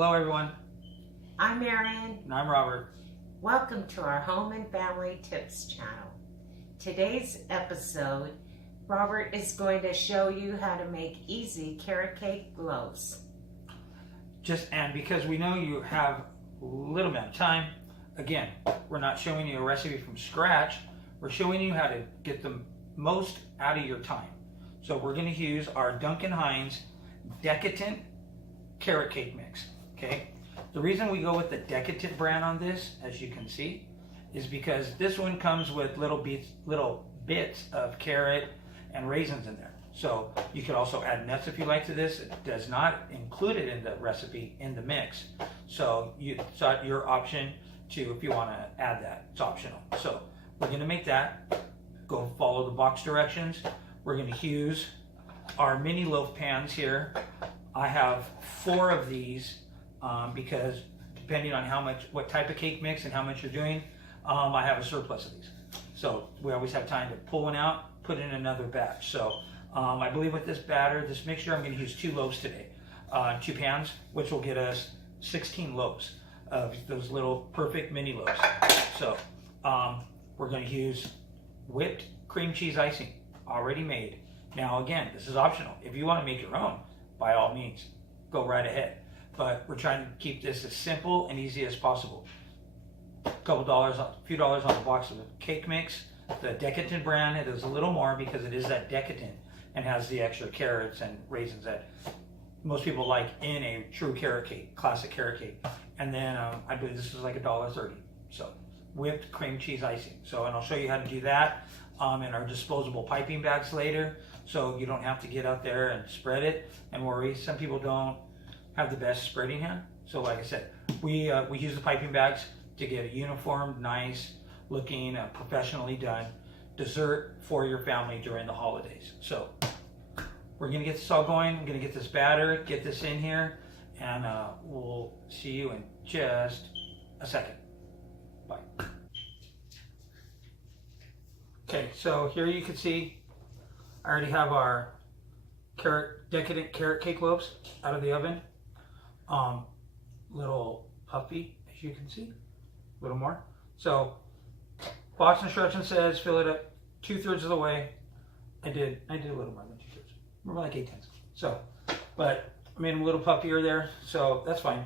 Hello everyone, I'm Marion. and I'm Robert. Welcome to our Home and Family Tips channel. Today's episode, Robert is going to show you how to make easy carrot cake loaves. And because we know you have a little bit of time, again, we're not showing you a recipe from scratch. We're showing you how to get the most out of your time. So we're going to use our Duncan Hines Decadent Carrot Cake Mix. Okay. The reason we go with the Decadent brand on this, as you can see, is because this one comes with little bits of carrot and raisins in there. So you could also add nuts if you like to this. It does not include it in the recipe, in the mix. So it's your option to, if you want to add that, it's optional. So we're going to make that. Go follow the box directions. We're going to use our mini loaf pans here. I have 4 of these because depending on what type of cake mix and how much you're doing, I have a surplus of these. So we always have time to pull one out, put in another batch. So I believe with this batter, this mixture, I'm going to use 2 loaves today, 2 pans, which will get us 16 loaves of those little perfect mini loaves. So we're going to use whipped cream cheese icing, already made. Now again, this is optional. If you want to make your own, by all means, go right ahead. But we're trying to keep this as simple and easy as possible. A few dollars on the box of the cake mix. The Decadent brand, it is a little more because it is that decadent and has the extra carrots and raisins that most people like in a true carrot cake, classic carrot cake. And then I believe this is like $1.30. So whipped cream cheese icing. So, and I'll show you how to do that in our disposable piping bags later. So you don't have to get out there and spread it and worry. Some people don't have the best spreading hand. So like I said, we use the piping bags to get a uniform, nice looking, professionally done dessert for your family during the holidays. So we're gonna get this all going. I'm gonna get this batter, get this in here, and we'll see you in just a second. Bye. Okay, so here you can see I already have our Decadent carrot cake loaves out of the oven. Little puffy, as you can see, a little more. So box instruction says fill it up 2/3 of the way. I did a little more than 2/3, more like 8/10. So, but I made them a little puffier there, so that's fine.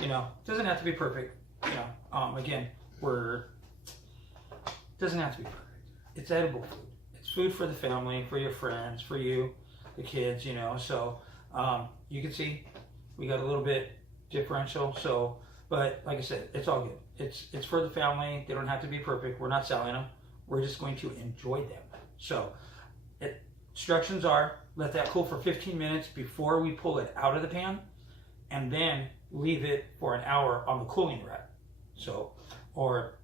You know, it doesn't have to be perfect. You know, again, doesn't have to be perfect. It's edible food. It's food for the family, for your friends, for you, the kids. You know, so you can see we got a little bit differential. So, but like I said, it's all good. It's for the family. They don't have to be perfect. We're not selling them. We're just going to enjoy them. So, instructions are let that cool for 15 minutes before we pull it out of the pan, and then leave it for an hour on the cooling rack. So, or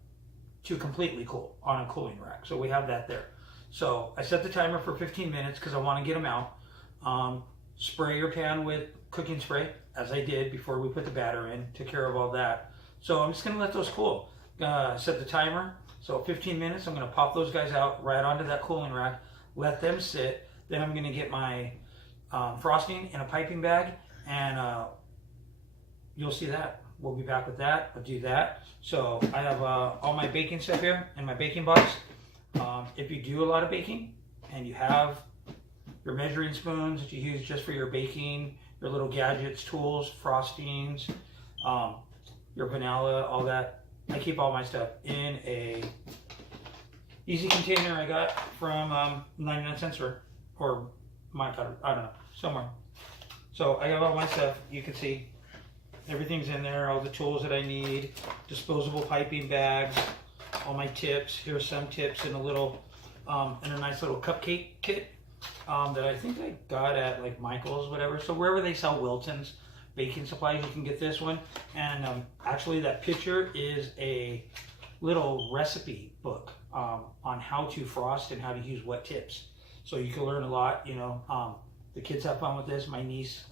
to completely cool on a cooling rack. So we have that there. So I set the timer for 15 minutes because I want to get them out. Spray your pan with cooking spray, as I did before we put the batter in, took care of all that. So I'm just going to let those cool. Set the timer. So 15 minutes, I'm going to pop those guys out right onto that cooling rack, let them sit. Then I'm going to get my frosting in a piping bag, and you'll see that. We'll be back with that. I'll do that. So I have all my baking stuff here in my baking box. If you do a lot of baking and you have your measuring spoons that you use just for your baking, your little gadgets, tools, frostings, your vanilla, all that, I keep all my stuff in a easy container I got from 99 cents or my, I don't know, somewhere. So I have all my stuff. You can see everything's in there, all the tools that I need, disposable piping bags, all my tips. Here's some tips in a little, in a nice little cupcake kit that I think I got at like Michael's, whatever. So wherever they sell Wilton's baking supplies, you can get this one. And actually that picture is a little recipe book on how to frost and how to use what tips. So you can learn a lot, you know. The kids have fun with this. My niece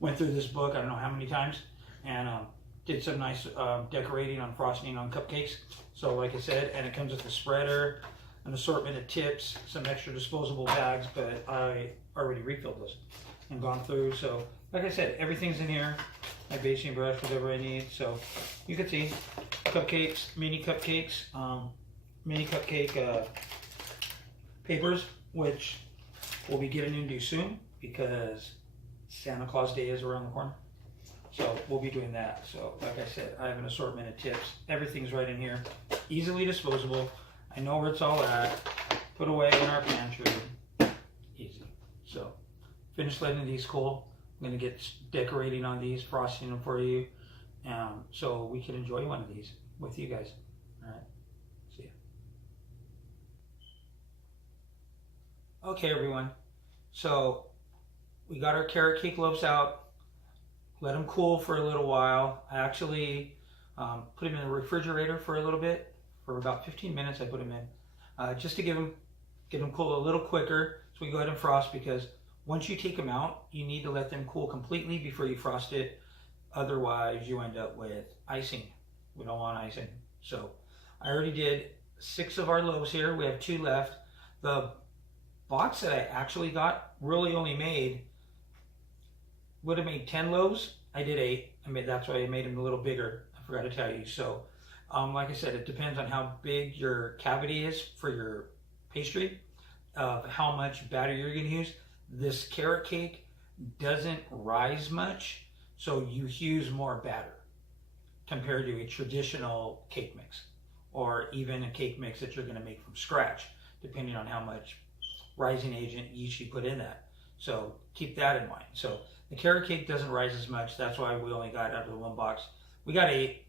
went through this book I don't know how many times and did some nice decorating on frosting on cupcakes. So like I said, and it comes with a spreader, an assortment of tips, some extra disposable bags, but I already refilled those and gone through. So like I said, everything's in here. my basting brush, whatever I need. So you can see cupcakes, mini cupcakes, mini cupcake papers, which we'll be getting into soon because Santa Claus Day is around the corner. So we'll be doing that. So like I said, I have an assortment of tips. Everything's right in here. Easily disposable. I know where it's all at. Put away in our pantry. Easy. So finished letting these cool. I'm going to get decorating on these, frosting them for you. So we can enjoy one of these with you guys. All right. See ya. Okay, everyone. So we got our carrot cake loaves out. Let them cool for a little while. I actually put them in the refrigerator for a little bit. For about 15 minutes I put them in. Just to get them cool a little quicker. So we go ahead and frost, because once you take them out, you need to let them cool completely before you frost it. Otherwise you end up with icing. We don't want icing. So I already did 6 of our loaves here. We have 2 left. The box that I actually got really only would have made 10 loaves. I did 8. That's why I made them a little bigger. I forgot to tell you. So, like I said, it depends on how big your cavity is for your pastry, how much batter you're going to use. This carrot cake doesn't rise much, so you use more batter compared to a traditional cake mix, or even a cake mix that you're going to make from scratch, depending on how much rising agent yeast you put in that. So keep that in mind. So the carrot cake doesn't rise as much. That's why we only got out of the 1 box. We got 8.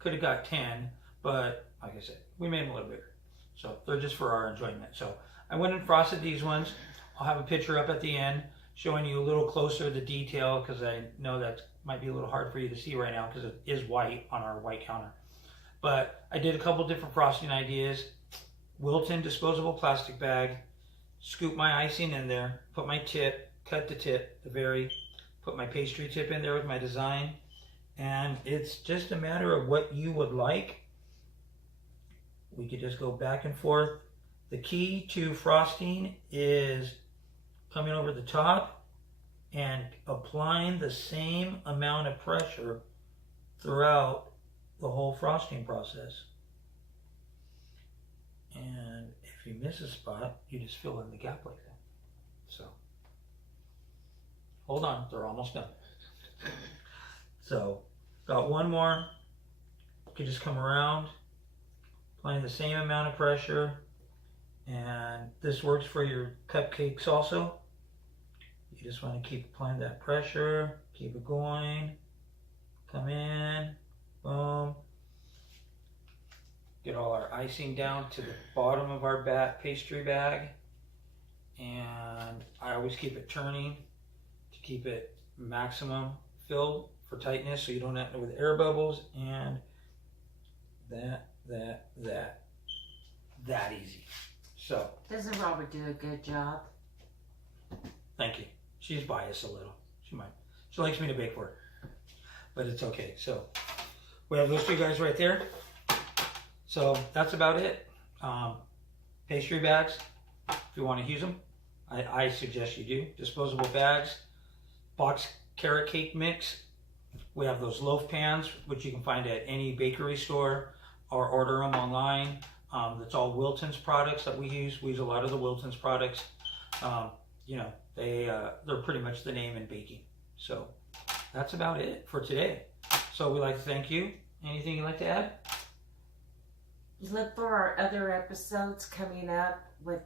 Could have got 10, but like I said, we made them a little bigger. So they're just for our enjoyment. So I went and frosted these ones. I'll have a picture up at the end showing you a little closer the detail, because I know that might be a little hard for you to see right now because it is white on our white counter. But I did a couple different frosting ideas. Wilton disposable plastic bag. Scoop my icing in there. Put my tip. Cut the tip. Put my pastry tip in there with my design. And it's just a matter of what you would like. We could just go back and forth. The key to frosting is coming over the top and applying the same amount of pressure throughout the whole frosting process. And if you miss a spot, you just fill in the gap like that. So, hold on, they're almost done. So, got one more. You can just come around, applying the same amount of pressure. And this works for your cupcakes also. You just want to keep applying that pressure, keep it going, come in, boom. Get all our icing down to the bottom of our pastry bag. And I always keep it turning to keep it maximum filled for tightness, so you don't end up with air bubbles. And that easy. So, doesn't Robert do a good job? Thank you. She's biased a little. She likes me to bake for her, but it's okay. So we have those 2 guys right there. So that's about it. Pastry bags, if you want to use them, I suggest you do. Disposable bags, box carrot cake mix. We have those loaf pans, which you can find at any bakery store or order them online. That's all Wilton's products that we use. We use a lot of the Wilton's products. You know, they're pretty much the name in baking. So that's about it for today. So we'd like to thank you. Anything you'd like to add? Look for our other episodes coming up with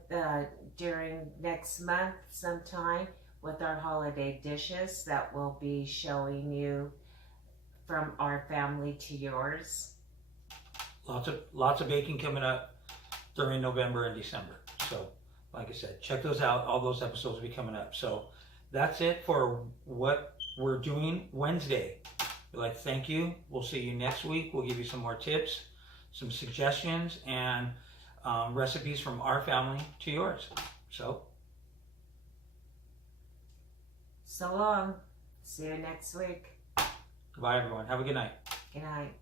during next month sometime with our holiday dishes that we'll be showing you from our family to yours. Lots of baking coming up during November and December. So, like I said, check those out. All those episodes will be coming up. So, that's it for what we're doing Wednesday. We'd like to thank you. We'll see you next week. We'll give you some more tips, some suggestions, and recipes from our family to yours. So long. See you next week. Goodbye, everyone. Have a good night. Good night.